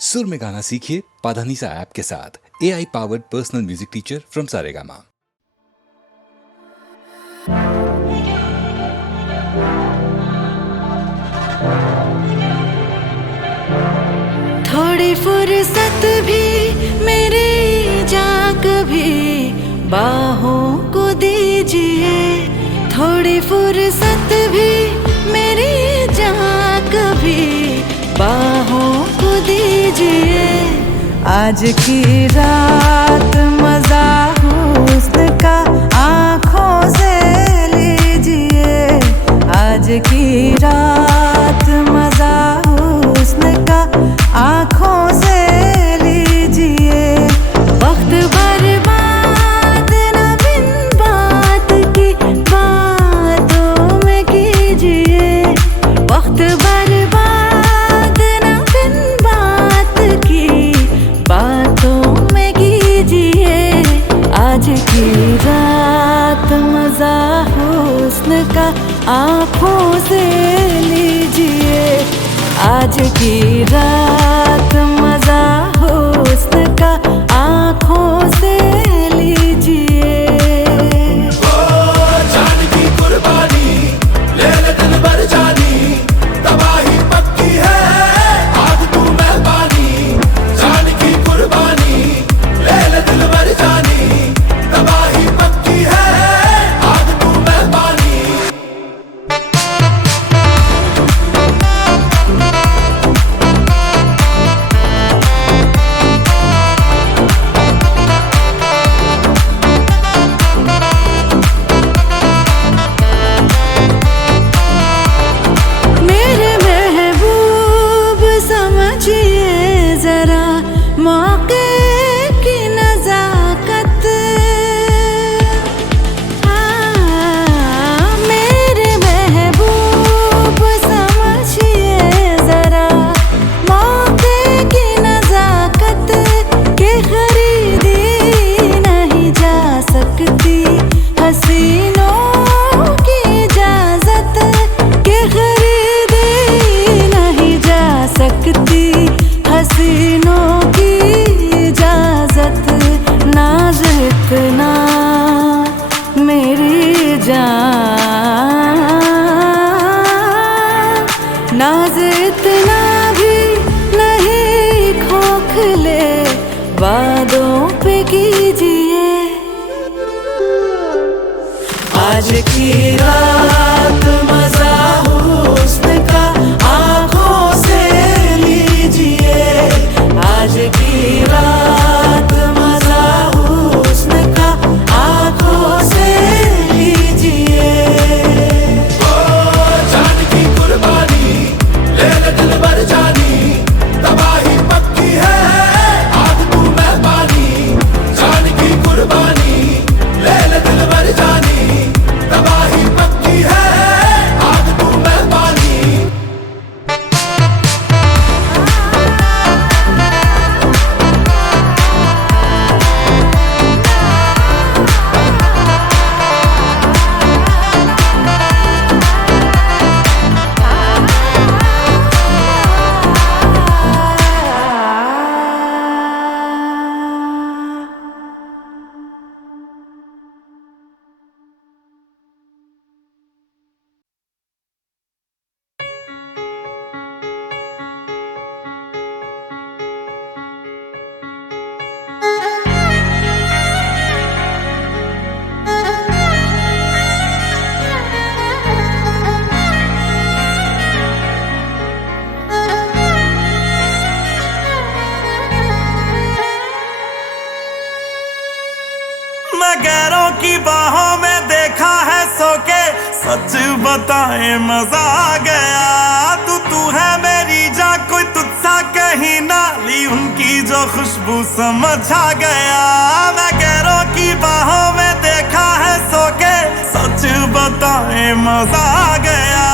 सुर में गाना सीखिए पाधानीसा ऐप के साथ। AI powered personal music teacher from Saregama. थोड़ी फुर्सत भी मेरी जा कभी बाहों को दीजिए, थोड़ी फुर्सत भी मेरी जा कभी बाहों को दीजिए। आज की रात मजा हुस्न का आँखों से लीजिए, आज की रात मजा हुस्न का आँखों से लीजिए। वक्त बर्बाद न बिन बात की बातों में कीजिए, वक्त बर्बाद न बिन बात की बातों में कीजिए। आज की रात मजा हुस्न का आँखों से लीजिए, आज की रात मजा हुस्न का आँखों से लीजिए। ओ जान की कुर्बानी ले ले दिल भर जानी, तबाही पक्की है आग तू मेहरबानी। जान की कुर्बानी ले ले दिल भर जानी, तबाही पक्की है आग तू मेहरबानी। मेरे महबूब समझिए जरा मौके की नजाकत, मेरे महबूब समझिए जरा मौके की नजाकत के खरीदी नहीं जा सकती हसीनों की इजाजत, के खरीदी नहीं जा सकती हसीनों की इजाजत। नाज इतना मेरी जान, नाज इतना भी नहीं खोखले वादों पे कीजिए। आज की रात मजा हुस्न का आँखों से लीजिए, आज की रात मजा हुस्न का आँखों से लीजिए। ओ जान की कुर्बानी ले ले दिल भर जानी, तबाही पक्की है आग तू मेहरबानी। जान की कुर्बानी ले ले दिल भर जानी, तबाही पक्की है आग तू मेहरबानी। मैं गैरों की बाहों में देखा है सो के, सच बताए मजा आ गया। तू है मेरी जा, कोई तुझसा कहीं ना ली उनकी जो खुशबू समझ आ गया। मैं गैरों की बाहों में देखा है सो के, सच बताए मजा आ गया।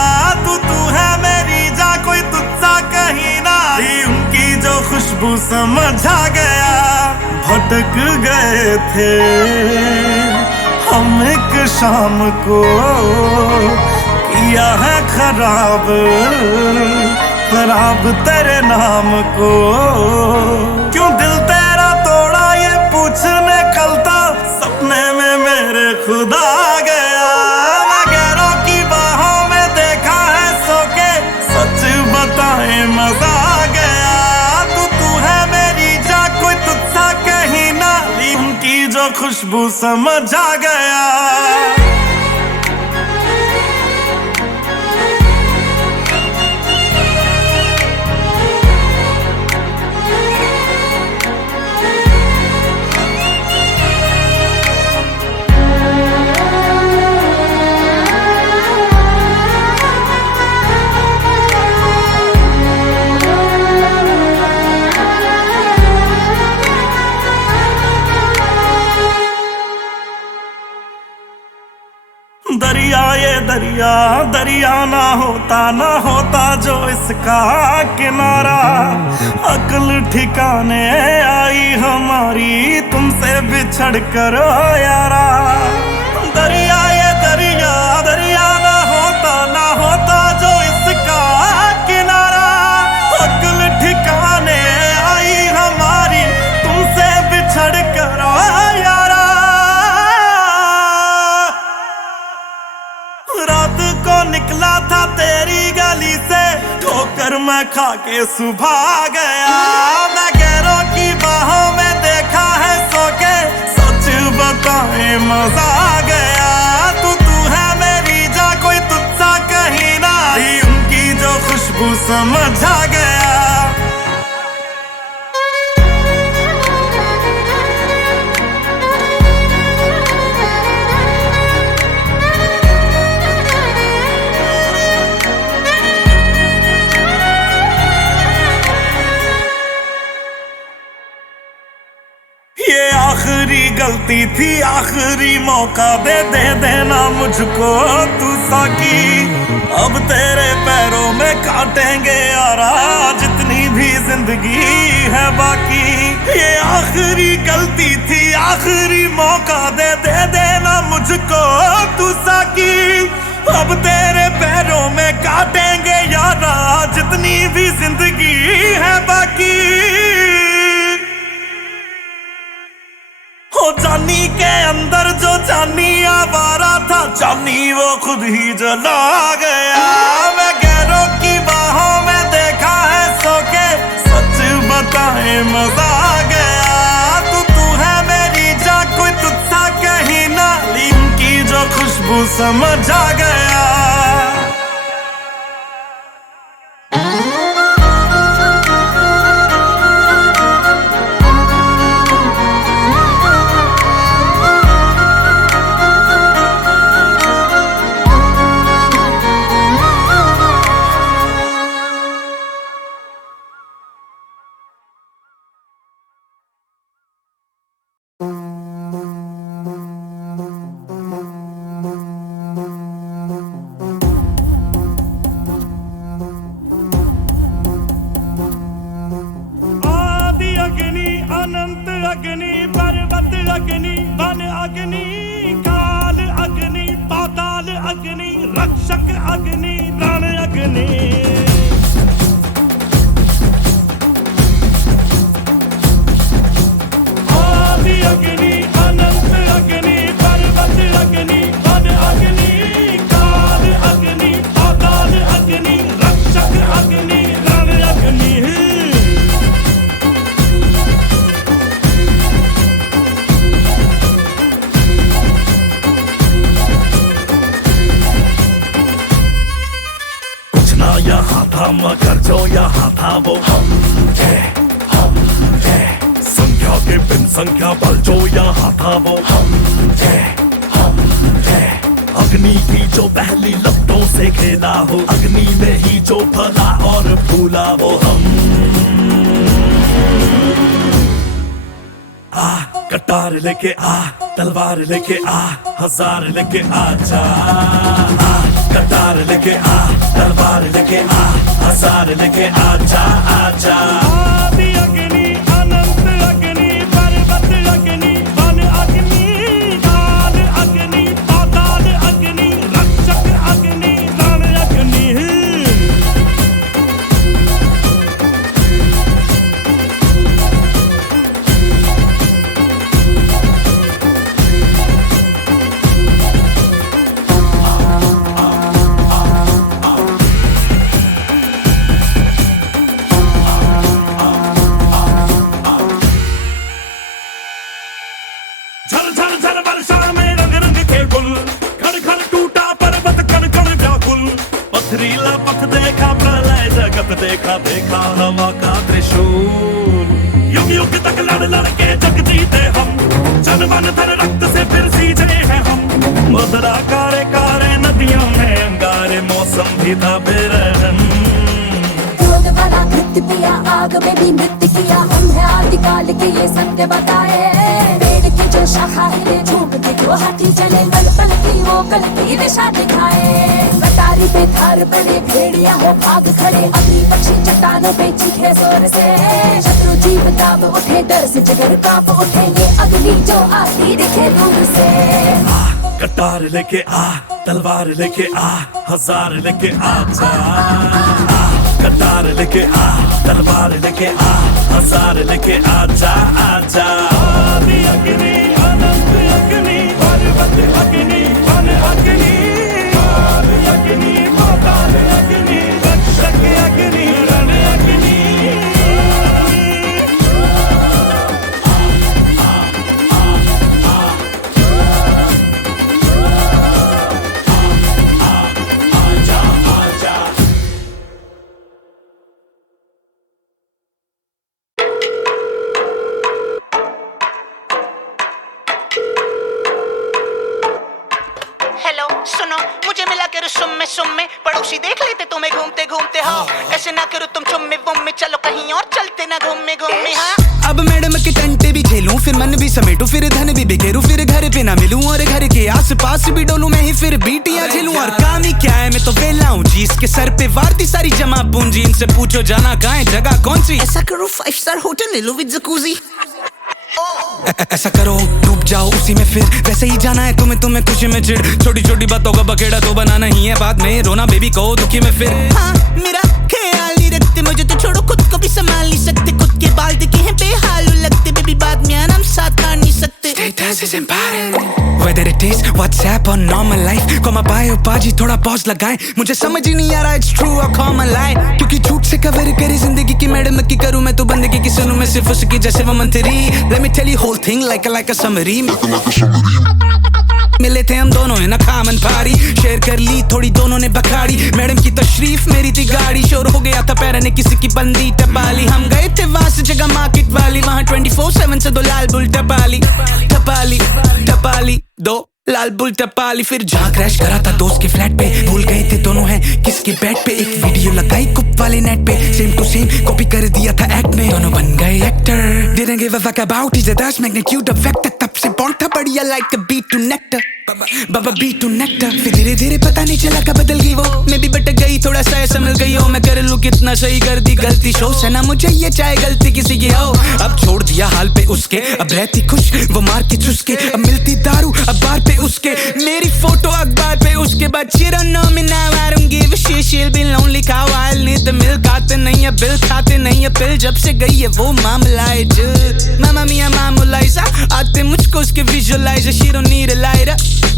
तू है मेरी जा, कोई तुझसा कहीं ना ली उनकी जो खुशबू समझ आ गया। भटक गए थे हम एक शाम को, किया है खराब खराब तेरे नाम को। क्यों दिल तेरा तोड़ा ये पूछने कलता, सपने में मेरे खुदा गया। मैं गैरों की बाहों में देखा है सो के, सच बताए मजा गया। तू है मेरी जा, कोई तुझसा कहीं ना ली, उनकी जो खुशबू समझ आ गया। दरिया ये दरिया दरिया ना होता जो इसका किनारा। अक्ल ठिकाने आई हमारी तुमसे बिछड़ कर यारा। दरिया ये दरिया दरिया ना होता जो इसका किनारा। अक्ल ठिकाने आई हमारी तुमसे बिछड़ कर यारा। रात को निकला था तेरी गली से, ठोकर मैं खा के सुबह गया। मैं गैरों की बाहों में देखा है सो के, सच बताए मजा आ गया। तू है मेरी जा, कोई तुझसा कहीं ना ली, उनकी जो खुशबू समझ आ गया। ये आखिरी गलती थी, आखिरी मौका दे देना मुझको तू साकी। अब तेरे पैरों में काटेंगे यारा, जितनी भी जिंदगी है बाकी। ये आखिरी गलती थी, आखिरी मौका दे देना मुझको तू साकी। अब तेरे पैरों में काटेंगे यारा, जितनी भी जिंदगी है बाकी। हो जानी के अंदर जो जानी आवारा था, जानी वो खुद ही जला गया। मैं गैरों की बाहों में देखा है सो के, सच बताए मजा आ गया। तू है मेरी जा, कोई तुझसा कहीं ना ली, उनकी जो खुशबू समझ आ गया। अनंत अग्नि पर्वत अग्नि वन अग्नि काल अग्नि पाताल अग्नि रक्षक अग्नि रण अग्नि। आदि अग्नि अनंत अग्नि पर्वत अग्नि वन अग्नि काल अग्नि पाताल अग्नि रक्षक अग्नि रण अग्नि। यहाँ था मगर जो यहाँ था वो हम थे। संख्या के बिन संख्या बल जो यहाँ था वो हम थे। अग्नि की जो पहली लपटों से खेला हो, अग्नि में ही जो फला और फूला वो हम। आ कटार लेके आ, तलवार लेके आ, हजार लेके आ जा। कटार लेके आ, तलवार लेके आ, हजार लेके आजा आजा। आदि अग्नि अनंत अग्नि पर्वत अग्नि वन अग्नि काल अग्नि पाताल अग्नि रक्षक अग्नि रण अग्नि। लड़ लड़ के जग जीते हम, जन मन धन रक्त से फिर सींचे हैं हम। मदरा कारे कारे नदियों में अंगारे, मौसम भी था बेरहम। क्रोध वाला नृत्य किया, आग में भी नृत्य किया, हम है आदिकाल के ये सत्य बताए। पेड़ की जो शाखा हिले, झूम के जो हाथी चले, पल पल की वो कल की दिशा दिखाए। कटारी पे थार पड़े, भेड़िया हो भाग खड़े, अग्नि पक्षी चट्टानों पे चीखे जोर से। शत्रु जीव दाब उठे, डर से जिगर कांप उठे, ये अग्नि जो आती दिखे दूर से। कटार लेके आ, तलवार लेके आ, हजार लेके आ जा। कटार लेके आ, तलवार लेके आ, हजार लेके आ जा, आ जा। आदि अग्नि, अनंत अग्नि, पर्वत अग्नि, वन अग्नि, आदि अग्नि, पाताल अग्नि, रक्षक अग्नि, रण अग्नि। हेलो सुनो, मुझे मिला करो सुम में पड़ोसी देख लेते तुम्हें घूमते घूमते। हाँ ऐसे ना करो तुम चुम्मे वुम्मे, चलो कहीं और चलते ना घूमे घूमे। हाँ अब मैडम के टंटे भी खेलूं, फिर मन भी समेटूं, फिर धन भी बिखेरूं, फिर घर पे ना मिलूं और घर के आस पास भी डोलूं मैं ही, फिर बीटियां झेलूं। और काम ही क्या है, मैं तो वेला हूं जी, इसके सर पे वारती सारी जमा पूंजी। इनसे पूछो जाना कहाँ है, जगह कौन सी। ऐसा करो 5 स्टार होटल ले लो विद जकूजी। ऐसा करो डूब जाओ उसी में, फिर वैसे ही जाना है तुम्हें खुशी में चिढ़। छोटी छोटी बातों का बखेड़ा तो बनाना ही है, बाद में रोना बेबी को दुखी में फिर। हाँ मेरा ख्याल नहीं रखते, मुझे तो छोड़ो, खुद को भी संभाल नहीं सकते। खुद के बाल दिखे हैं बेहाल लगते, बेबी बाद में आराम साथ आ नहीं सकते। Status is important, whether it is WhatsApp or normal life। Comma पाए पाजी थोड़ा पॉज लगाए, मुझे समझ ही नहीं आ रहा it's true or common lie। क्योंकि झूठ से कवर करी जिंदगी की मैडम की करूं मैं तो बंदगी की सुनूं मैं सिर्फ उसकी जैसे वो मंत्री। Let me tell you whole thing like a summary। मिले थे हम दोनों है ना खामन पारी, शेयर कर ली थोड़ी दोनों ने बखाड़ी। मैडम की तशरीफ मेरी थी गाड़ी, शोर हो गया था पैर ने किसी की बंदी टपाली। हम गए थे वास्ट जगह मार्केट वाली, वहाँ 24/7 से 2 लाल बुल टपाली टपाली टपाली, 2 लाल बुल टपाली। फिर जहाँ क्रैश करा था दोस्त के फ्लैट पे, भूल गए थे दोनों हैं किसके बेड पे। एक वीडियो लगाई कुप वाले नेट पे, सेम टू सेम कॉपी कर दिया था एक्ट में, दोनों बन गए actor. Didn't give a fuck about his dash magnitude of vector, तब से बॉन्ड था बढ़िया like a beat to nectar, Baba beat to nectar। फिर धीरे धीरे पता नहीं चला कब बदल गई वो, मैं भी भटक गई थोड़ा सा ऐसा मिल गई हो। मैं कर लूँ कितना सही कर दी गलती, शो से ना मुझे ये चाहे गलती किसी की हो। अब छोड़ दिया हाल पे उसके, अब रहती खुश वो मार के चुसके। अब मिलती दारू अब बार पे उसके, मेरी फोटो अखबार पे उसके बाद। She don't know me now, I don't give a shit, she'll be lonely cow, I'll need the milk। आते नहीं है बिल, खाते नहीं है पिल, जब से गई है वो मामला है जुद। मामा मिया मामूलाइजा, आते मुझको उसके visualiser. She don't need a lighter,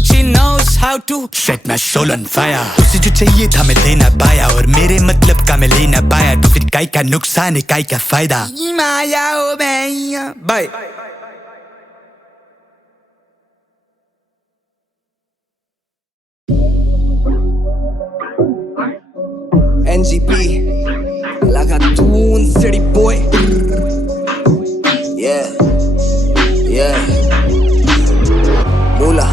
she knows how to set my soul on fire। उसे जो चाहिए था मैं दे ना पाया, और मेरे मतलब का मैं ले ना पाया, तो फिर काई का नुकसान है काई का फायदा। माया ओ भैया bye. NGP, Lagoon City boy. Yeah, yeah. मूला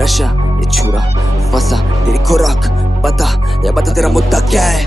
नशा ये छुरा फंसा तेरी खुराक बता, या बता तेरा मुद्दा क्या है।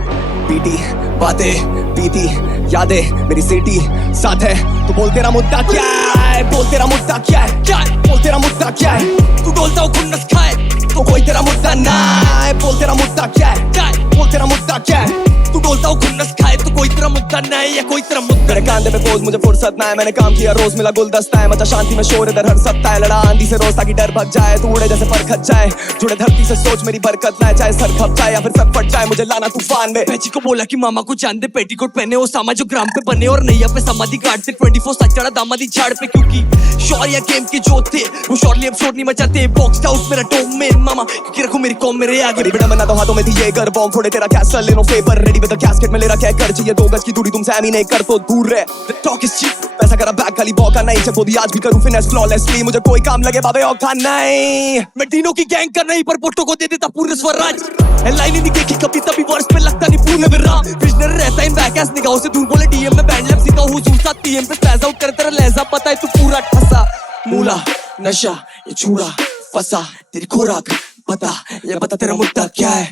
पीटी बातें पीती यादें मेरी सिटी साथ है, तू बोल तेरा मुद्दा क्या है। बोल तेरा मुद्दा क्या है, क्या है? बोल तेरा मुद्दा क्या है। तू बोलता हो खुन्नस खाए तो कोई तेरा मुद्दा ना है। बोल तेरा मुद्दा क्या है, क्या है? बोल तेरा मुद्दा क्या है। तू बोलता हो खुन्नस खाए तो कोई तेरा मुद्दा नहीं, या कोई तेरा मुद्दा। मेरे कांधे पे पोज मुझे फुर्सत ना है, मैंने काम किया रोज मिला गुलदस्ता है। मचा शांति में शोर इधर हर सप्ताह है, लड़ा आंधी से रोज ताकि डर भग जाए। तू उड़े जैसे पर खच जाए, जुड़े धरती से सोच मेरी बरकत लाए। चाहे सर खप जाए या फिर सर फट जाए, मुझे लाना तूफान में। बेची को बोला कि मामा को जान दे, पेटीकोट पहने ओसामा जो ग्राम पे बने, और नैया पे समाधि गाड़ते 24 सच चढ़ा दामादी झाड़ पे। क्योंकि शौर्य गेम के जो थे वो शौर्य अब शोर नहीं मचाते। बॉक्स हाउस मेरा डोम में मामा, क्योंकि रखो मेरी कॉम मेरे आगे। बिड़ा मना तो हाथों में थी ये कर बॉम्ब, थोड़े तेरा कैसल ले no favour ready with the casket में ले रखा है। कर चाहिए 2 गज की दूरी तुमसे एमी नहीं कर तो दूर रहे। द टॉक इज चीप, पैसा करा बैक खाली बॉका नहीं। जब वो आज भी करूं फिनेस फ्लॉलेसली, मुझे कोई काम लगे बाबे औखा नहीं। मैं तीनों की गैंग कर नहीं, पर पोटो को दे देता पूरे स्वराज। लाइन नहीं देखी कभी तभी वर्ष पे लगता नहीं पूरे विराम। विजनरी तेरे ऐसा इन बैक एस निगाहों से दूर बोले डीएम में बैंड लैप सीखा हूँ सूसा टीएम पे स्पैज आउट कर तेरा लहजा पता है तू पूरा ठसा मूला नशा ये छूरा फंसा तेरी खुराक पता ये बता तेरा मुद्दा क्या है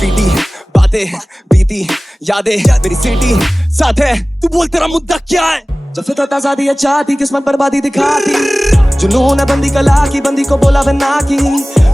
बीती बातें बीती यादें मेरी सिटी साथ है तू बोल तेरा मुद्दा क्या है जब फितरत आजादी चाहती किस्मत बर्बादी दिखाती जुनून है बंदी कला की बंदी को बोला वे ना की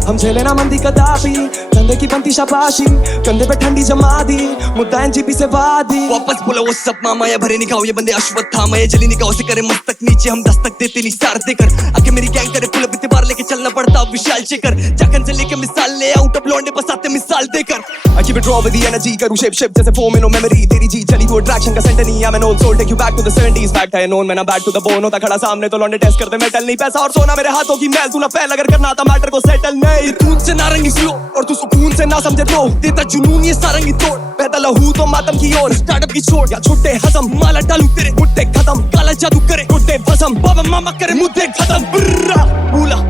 हम झेले ना मंदी कदापि कंधे की बनती शाबाशी कंधे पे ठंडी जमा दी मुद्दा एनजीपी से वादी वापस बोला वो सब मामा या भरे निकाहो ये बंदे अश्वत्थामा ये जली निकाहो से करे मस्तक नीचे हम दस्तक देते निसार देकर आके मेरी गैंग करे पुल अप बार लेके चलना पड़ता विशाल शेखर जाखन से लेके मिसाल ले आउट ऑफ लौंडे बसाते मिसाल देकर I keep it raw with the energy करूँ shape shift जैसे फोम नो मेमोरी तेरी जी चली वो attraction का सेंटर नहीं I'm an old soul take you back to the 70s back है known मैं ना back to the bone होता खड़ा सामने तो लौंडे टेस्ट करते मेटल नहीं पैसा और सोना मेरे हाथों की मैल तू ना फैल अगर करना था मैटर को सेटल नहीं तू से नारंगी स्लो और तू सुकून से ना समझे तो देता जुनून ये सारंगी तोड़ पैदा लहू तो मातम की ओर स्टार्टअप की छोड़ या छुट्टे हजम माला डालू तेरे मुट्ठे खत्म काला जादू करे गुड्डे भसम बाबा मामा करे मुद्दे खत्म बुर्रा भूला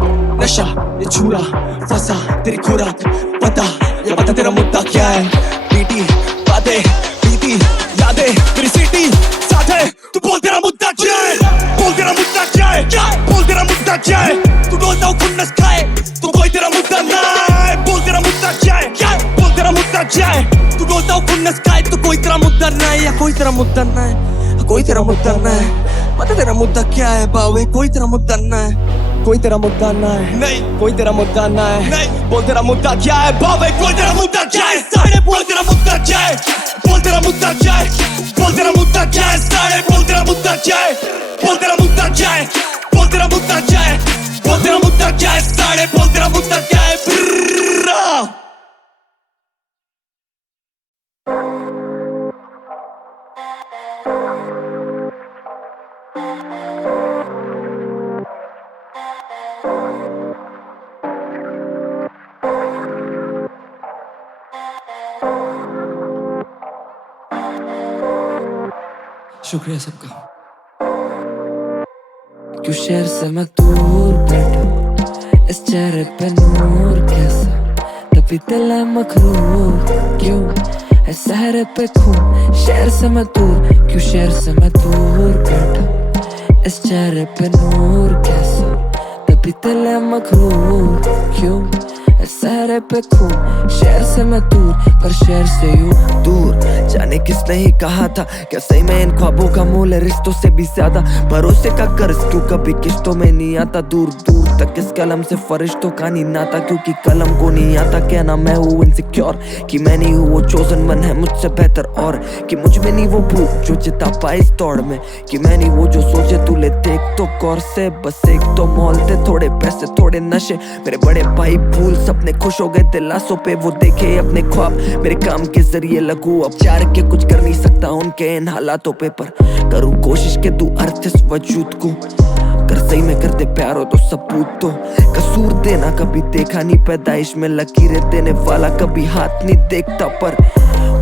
नशा ये छूरा फंसा तेरी खुराक पता ये बता तेरा मुद्दा क्या है बीती बातें बीती यादें मेरी सिटी साथ है तू बोल तेरा मुद्दा क्या है बोल तेरा मुद्दा क्या है बोल तेरा मुद्दा क्या है तू डोलता हूँ खुन्नस खाए तो कोई तेरा मुद्दा ना है बोल तेरा मुद्दा क्या है बोल तेरा मुद्दा क्या है तू डोलता हूँ खुन्नस खाए तो कोई तेरा मुद्दा ना है या कोई तेरा मुद्दा ना है कोई तेरा मुद्दा ना है पता तेरा मुद्दा क्या है बावे कोई तेरा मुद्दा ना है कोई तेरा मुद्दा ना है नहीं कोई तेरा मुद्दा ना है नहीं बोल तेरा मुद्दा क्या है बाबे कोई तेरा मुद्दा क्या है साढ़े बोल तेरा मुद्दा क्या है बोल तेरा मुद्दा क्या है बोल तेरा मुद्दा क्या है साढ़े बोल तेरा मुद्दा क्या है बोल तेरा मुद्दा क्या है बोल तेरा मुद्दा क्या है बोल तेरा मुद्दा क्या है साढ़े बोल तेरा मुद्दा क्या है शुक्रिया सबका क्यों शहर से मैं दूर बैठा इस चेहरे पे नूर कैसा तभी दिल है मखरूर क्यों है सहरे पे खून शहर से मैं दूर क्यों शहर से मैं दूर बैठा इस चेहरे पे नूर कैसा तभी दिल है मखरूर क्यों है सहरे पे खून शहर से मैं दूर पर शहर से यूं दूर जाने किसने ही कहा था क्या सही में इन ख्वाबों का मोल है रिश्तों से भी ज्यादा भरोसे का कर्ज क्यों कभी किश्तों में नहीं आता दूर दूर तक इस कलम से फरिश्तों का नहीं नाता क्योंकि कलम को नहीं आता कहना मैं हूँ इनसिक्योर कि मैं नहीं हूँ वो चोजन वन है मुझसे बेहतर और कि मुझ में नहीं वो भूख जो चिता पाए इस दौड़ में कि मैं नहीं वो जो सोचे तू ले देख तो गौर से बस एक तो मॉल थे थोड़े पैसे थोड़े नशे मेरे बड़े भाई भूल सपने खुश हो गए दिलासों पे वो देखे अपने ख्वाब मेरे काम के जरिए लगू अब चार के कुछ कर नहीं सकता उनके इन हालातों पे पर करूँ कोशिश के तू अर्थ इस वजूद को कर सही में कर दे प्यार हो तो सबूत तो कसूर देना कभी देखा नहीं पैदाइश में लकीरें देने वाला कभी हाथ नहीं देखता पर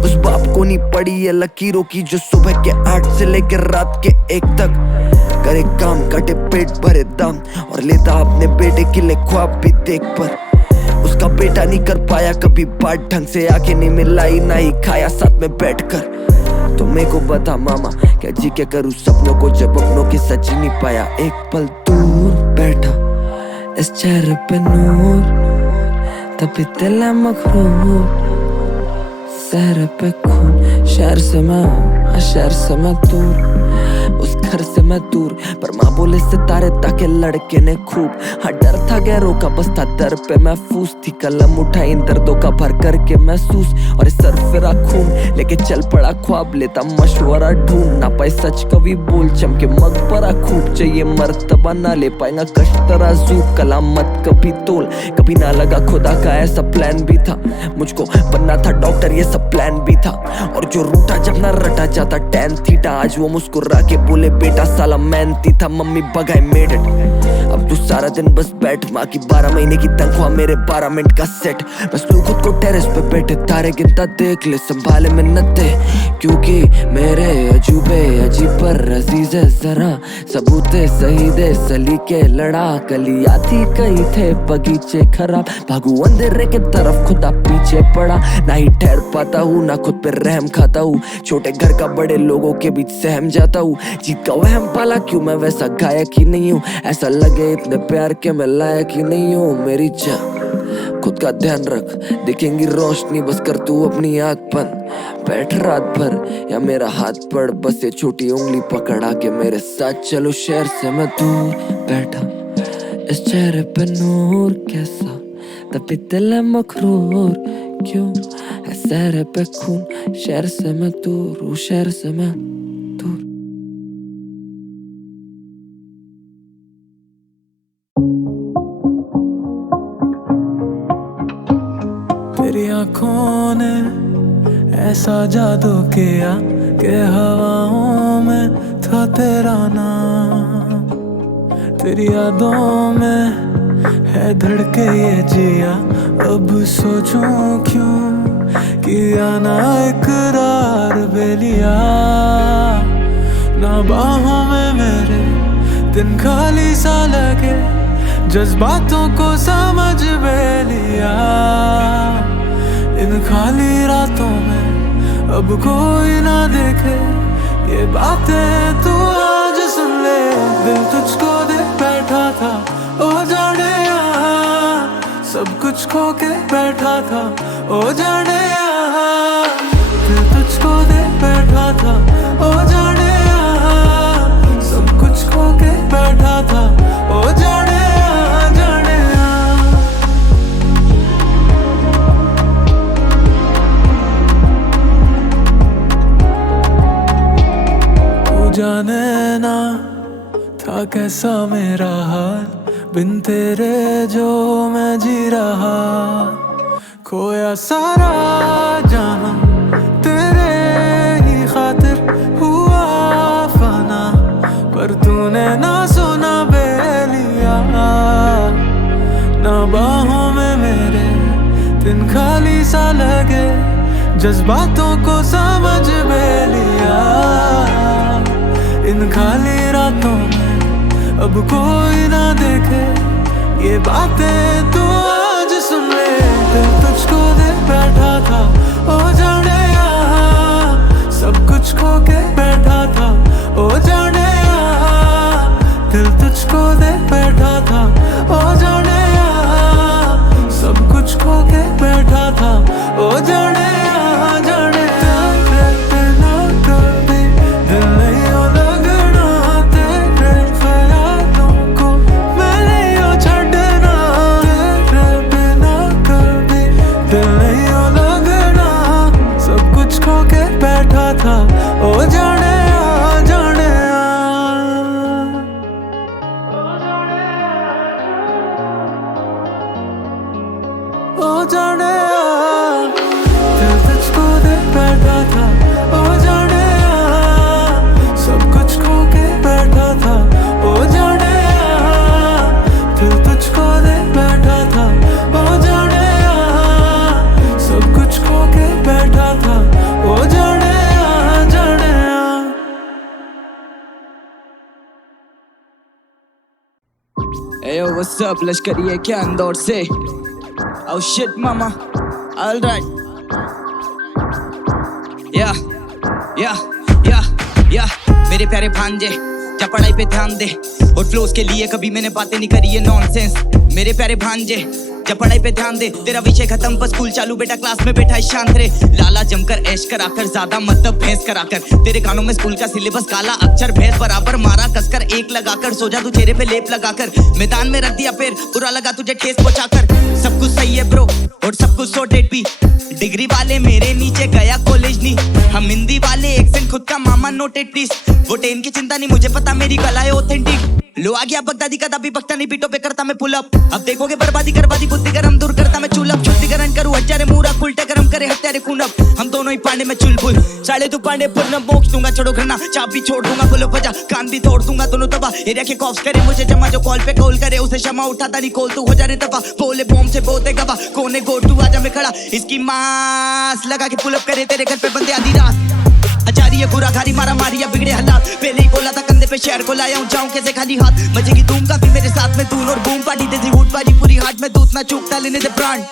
उस बाप को नहीं पड़ी ये लकीरों की जो सुबह के 8 से लेकर रात के 1 तक करे काम कटे पेट भरे दम और लेता अपने बेटे के लिए ख्वाब भी देख पर उसका बेटा नहीं कर पाया कभी बात ढंग से आके नहीं मिलाई ना ही खाया साथ में बैठकर तो मेरे को बता मामा क्या जी क्या करूँ सपनों को जब अपनों के सच ही नहीं पाया एक पल दूर बैठा इस चेहरे पे नूर तभी दिल है मखरूर शहर पे खून शहर से मैं दूर उस घर से मैं दूर पर माँ बोले सितारे ताके लड़के ने खूब हाँ डर था गैरों का बस था दर पे महफूज थी कलम उठाई इन दर्दों का भर करके महसूस और इस सर फिरा खून लेके चल पड़ा ख्वाब लेता मशवरा ढूंढ ना पाए सच कभी बोल चमके मकबरा खूब चाहिए मर्तबा ना ले पाएगा कश तराजू कलामत कभी तोल कभी ना लगा खुदा का ऐसा प्लान भी था मुझको बनना था डॉक्टर ये सब प्लान भी था और जो रूठा जब ना रटा जाता टैन थीटा आज वो मुस्कुरा के बोले बेटा साला मेहनती था, मम्मी बगाई मेड इट। अब तू सारा दिन बस बैठ, माँ की 12 महीने की तनख्वाह मेरे 12 मिनट का सेट। बस तू खुद को टेरेस पे बैठे तारे गिनता देख ले, संभाले मिन्नते क्योंकि मेरे अजूबे अजीब पर अजीज है जरा। सबूते सही दे सलीके लड़ा, गलियां थी कई थे बगीचे खराब। भागू अंधेरे के तरफ खुदा पीछे पड़ा, ना ही ठहर पाता हूँ ना खुद पे रहम खाता हूँ। छोटे घर का बड़े लोगों के बीच सहम जाता हूँ, जीत का वहम पाला क्यों मैं वैसा गायक ही नहीं हूँ। ऐसा लगे इतने प्यार के मैं लायक ही नहीं हूँ। मेरी जा खुद का ध्यान रख, दिखेंगी रोशनी बस कर तू अपनी आँख बंद। बैठ रात भर या मेरा हाथ पड़, बस ये छोटी उंगली पकड़ा के मेरे साथ चलो। शहर से मैं दूर बैठा, इस चेहरे पे नूर कैसा, तभी दिल है मखरूर क्यों है सहरे पे खून। शहर से मैं दूर हूँ, शहर से मैं दूर। तेरी आँखों ने ऐसा जादू किया कि हवाओं में था तेरा नाम। तेरी यादों में है धड़के ये जिया, अब सोचूं क्यों किया ना इकरार बेलिया। ना बाहों में मेरे दिन खाली सा लगे, जज्बातों को समझ बेलिया। इन खाली रातों में अब कोई ना देखे, ये बातें तू आज सुन ले। दिल तुझको देख बैठा था, ओ जाने यहाँ सब कुछ खो के बैठा था, ओ जाने यहाँ। दिल तुझको देख बैठा था, ओ जाने यहाँ सब कुछ खो के बैठा था, ओ जाने यहाँ, जाने यहाँ। तू जाने ना था कैसा मेरा हाल, बिन तेरे जो मैं जी रहा। खोया सारा जहां तेरे ही खातिर हुआ फना, पर तूने ना सुना बेलिया। ना बाहों में मेरे दिन खाली सा लगे, जज्बातों को समझ बेलिया। इन खाली रातों में अब कोई ना देखे, ये बातें तू आज सुन ले। दिल तुझको देख बैठा था, ओ जाने यहाँ सब कुछ खो के बैठा था, ओ जाने यहाँ। दिल तुझको देख बैठा था, ओ जाने यहाँ सब कुछ खो के बैठा था, ओ जाने यहाँ, जाने था, ओ जाने आ, जाने आ। ओ जाने आ। दिल तुझको देख बैठा था, ओ जाने आ। सब कुछ खो के बैठा था, ओ जाने आ। दिल तुझको देख बैठा था, ओ जाने आ। सब कुछ खो के बैठा था, ओ जाने। Hey yo, what's up? लश्करी है क्या इंदौर से? Oh shit mama, alright. Yeah. मेरे प्यारे भांजे, जा पढ़ाई पे ध्यान दे और फ्लोस के लिए कभी मैंने बातें नहीं करी है नॉनसेंस। मेरे प्यारे भांजे, जा पढ़ाई पे ध्यान दे, तेरा विषय खत्म पर स्कूल चालू, बेटा क्लास में बैठा है शांत रे। लाला जमकर ऐश कराकर, ज्यादा मतलब भैंस कराकर, तेरे कानों में स्कूल का सिलेबस काला अक्षर भैंस बराबर, मारा कसकर एक लगाकर, सो जा तू चेहरे पे लेप लगाकर, मैदान में रख दिया पैर, बुरा लगा तुझे ठेस पहुंचाकर। सब कुछ सही है ब्रो और सब कुछ सॉर्टेड भी, डिग्री वाले मेरे नीचे गया कॉलेज नहीं, हम हिंदी वाले एक्सेंट खुद का मामा नोटेड प्लीज। वो टेन की चिंता नहीं, मुझे पता मेरी कला है ऑथेंटिक। लो आ गया बगदादी का दाबी, बकता नहीं पीटो पे करता मैं पुल अप। अब देखोगे बर्बादी करवादी, बुद्धि गरम दूर करता मैं चुलप। शुद्धिकरण करूँ हजारे मूरा, उल्टे गरम करे हत्यारे खून अप। हम दोनों ही पांडे में चुलबुल, साले तू पांडे पूर्ण मोक्ष दूंगा। चढ़ो घरना चाबी छोड़ दूंगा, बोलो बजा कान भी तोड़ दूंगा। दोनों दबा एरिया के कॉप्स करे मुझे जमा, जो कॉल पे कॉल करे उसे क्षमा। उठाता नहीं कॉल तू हो जा रे दबा, बोले बॉम्ब से बोते गवा। कोने गो तू आजा मैं खड़ा, इसकी मास लगा के पुल अप करे तेरे घर पे बंदे आधी रात। अचारी है बुरा घारी मारा मारिया बिगड़े हालात। पहले ही बोला था कंधे पे शहर को लाया हूँ, जाऊं कैसे खाली हाथ। बजेगी धूम काफी मेरे साथ में दून और बूम पार्टी देसी वुड बाजी पूरी हाथ में। दूध ना चूकता लेने दे ब्रांड।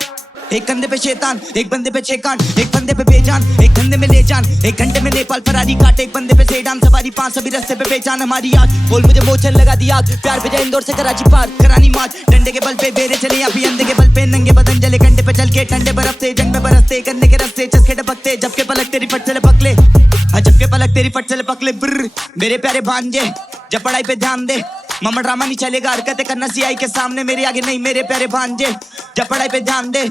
एक कंधे पे शैतान, एक बंदे पे छेकान, एक बंदे पे बेजान, एक धंधे में ले जान। एक घंटे में नेपाल फरारी काट, एक बंदे पे सेडान सवारी। 5 सभी रस्ते पे पहचान हमारी याद। बोल मुझे मोचन लगा दी आग, प्यार भेजा इंदौर से कराची पार। करानी मार डंडे के बल पे बेरे चले, अभी अंधे के बल पे नंगे बदन जले। कंडे पे चल के ठंडे बर्फ से जंग में बरसते, गन्ने के रस्ते चस्के टपकते। जबके पलक तेरी फट चले पकले, जबके पलक तेरी फट चले पकले। ब्र मेरे प्यारे भांजे जब पढ़ाई पे ध्यान दे, मामा ड्रामा नहीं चलेगा। हरकतें करना सीआई के सामने, मेरे आगे नहीं मेरे प्यारे भांजे। जब पढ़ाई पे ध्यान दे,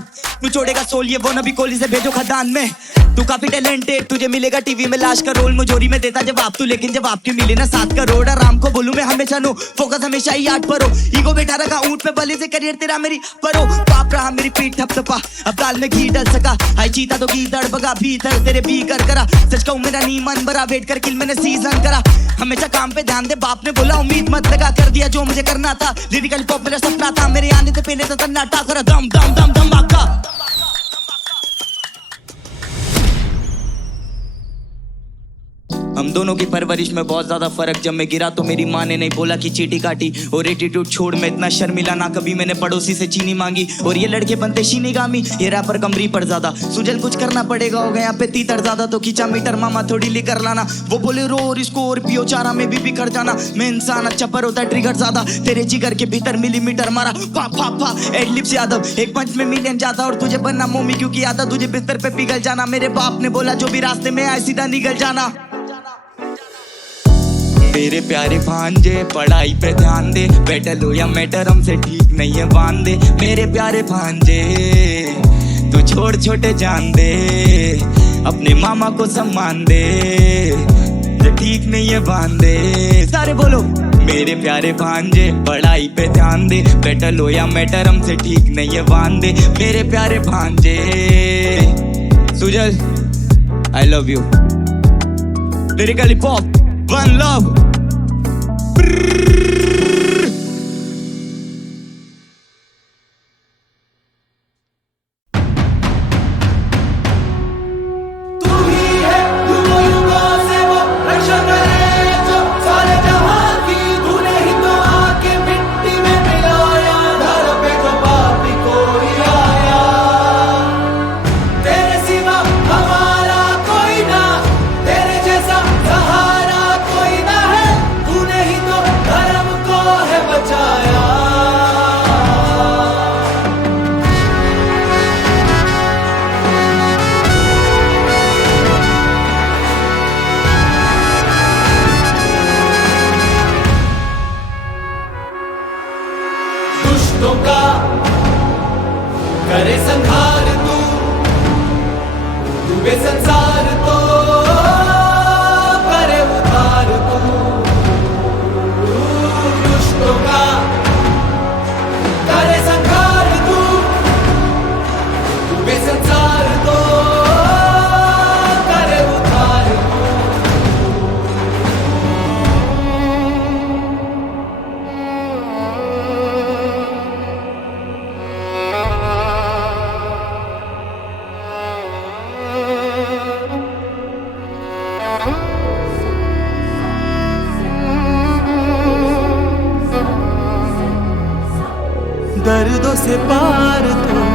तू छोड़ेगा सोल ये वो नबी कोली से भेजो खदान में। तू काफी टैलेंटेड, तुझे मिलेगा टीवी में लाश का रोल। मुझोरी में देता जवाब तू, लेकिन जवाब की मिले ना 7 करोड़। आराम को बोलूं मैं हमेशा नो, फोकस हमेशा ही 8 पर हो। ईगो बैठा रखा ऊंट पे, बले से करियर तेरा मेरी परो। पाप रहा मेरी पीठ थपथपा, अब दाल में घी डल सका। आई चीता तो घी दड़बगा भीतर तेरे भी कर करा। सच कहूं मेरा नी मन भरा, वेट कर किल मैंने सीजन करा। हमेशा काम पे ध्यान दे, बाप ने बोला उम्मीद मत लगा। कर दिया जो मुझे करना था, लिरिकल पॉप मेरा सपना था। मेरे आने से पहले तो सन्नाटा करा, दम दम दम धमाका। हम दोनों की परवरिश में बहुत ज्यादा फर्क। जब मैं गिरा तो मेरी माँ ने नहीं बोला कि चीटी काटी। और एटीट्यूड छोड़ मैं इतना शर्मिला ना कभी मैंने पड़ोसी से चीनी मांगी। और ये लड़के बनते शीनीगामी, ये रैपर कमरी पर ज्यादा। सुजल कुछ करना पड़ेगा, हो गया पे तीतर ज्यादा तो खींचा मीटर। मामा थोड़ी लेकर लाना, वो बोले रो और इसको और पियो चारा में भी बिखर जाना। मैं इंसान अच्छा पर होता ट्रिगर ज्यादा, तेरे जिगर के भीतर मिलीमीटर मारा। पा पा पा एडलिप्स यादव, एक पंच में मिलियन जाता। और तुझे बनना मोमी क्योंकि आता, तुझे बिस्तर पे पिघल जाना। मेरे बाप ने बोला जो भी रास्ते में आए सीधा निकल जाना। मेरे प्यारे भांजे पढ़ाई पे ध्यान दे, बैटल हो या मैटर हमसे ठीक नहीं है बांधे। मेरे प्यारे भांजे तू छोड़ छोटे जान दे, अपने मामा को सम्मान दे। जो ठीक नहीं है बांधे, सारे बोलो। मेरे प्यारे भांजे पढ़ाई पे ध्यान दे, बैटल हो या मैटर हमसे ठीक नहीं है बांधे। मेरे प्यारे भांजे Sujal I love you. Lyrically pop one love. दुष्टों का करे संहार तू बे संसार तो करे उद्धार तू। दुष्टों का करे संहार तू बे संसार तो करे उद्धार तू। दर्दों से पार तो